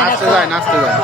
নাচতে যায় নাচতে যায়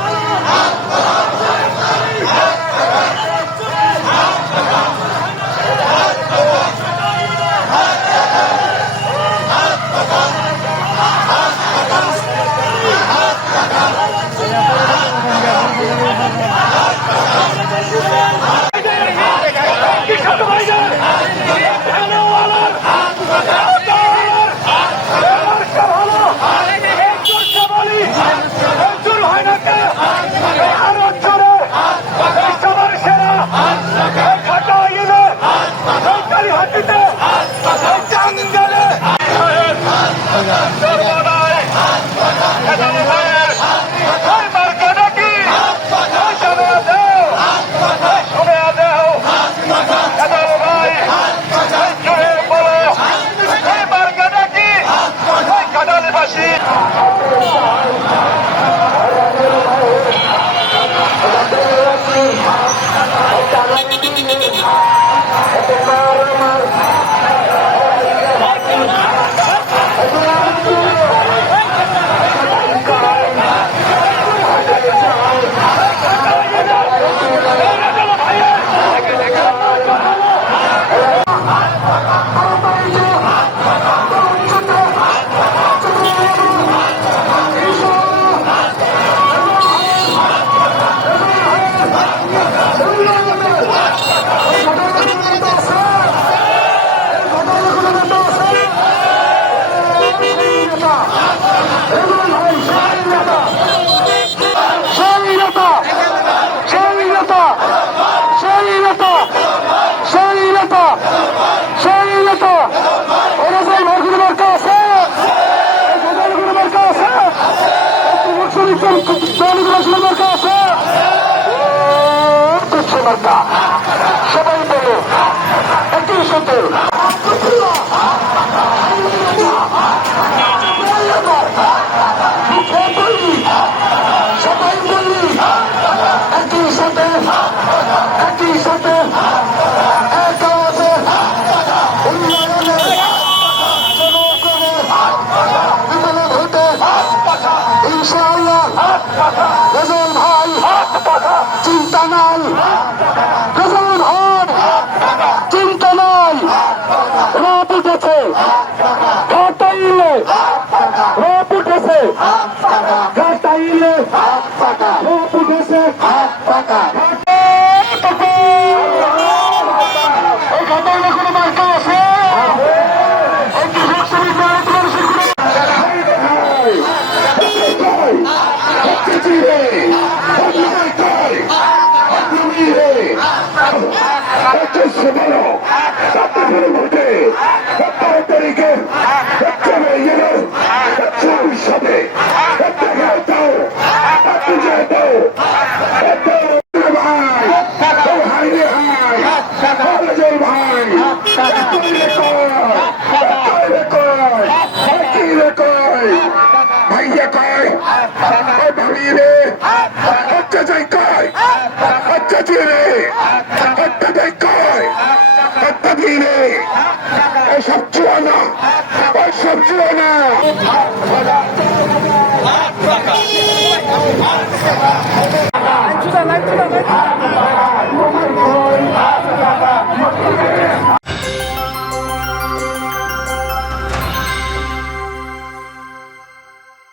সবাই বলো একই সাথে সবাই বলি একই সাথে একই সাথে এক আওয়াজে উন্নয়নের জনগণের বিমলে ভোটে ইনশাআল্লাহ রেজাউল ভাই চিন্তা নাই রেজাউল হক চিন্তা নাই রাত উঠেছে ঘাটাইলে রাত উঠেছে ঘাটাইলে রাত উঠেছে এই ঘাটাইলে কোনো মার্কা আছে ভাইয়া কয় ভাবি রে অত্যাচার কয় অত্যাচার রে অত্যাচার কয় অত্যাচার রে ওসব চুয়ানা ওইসব চুয়ানা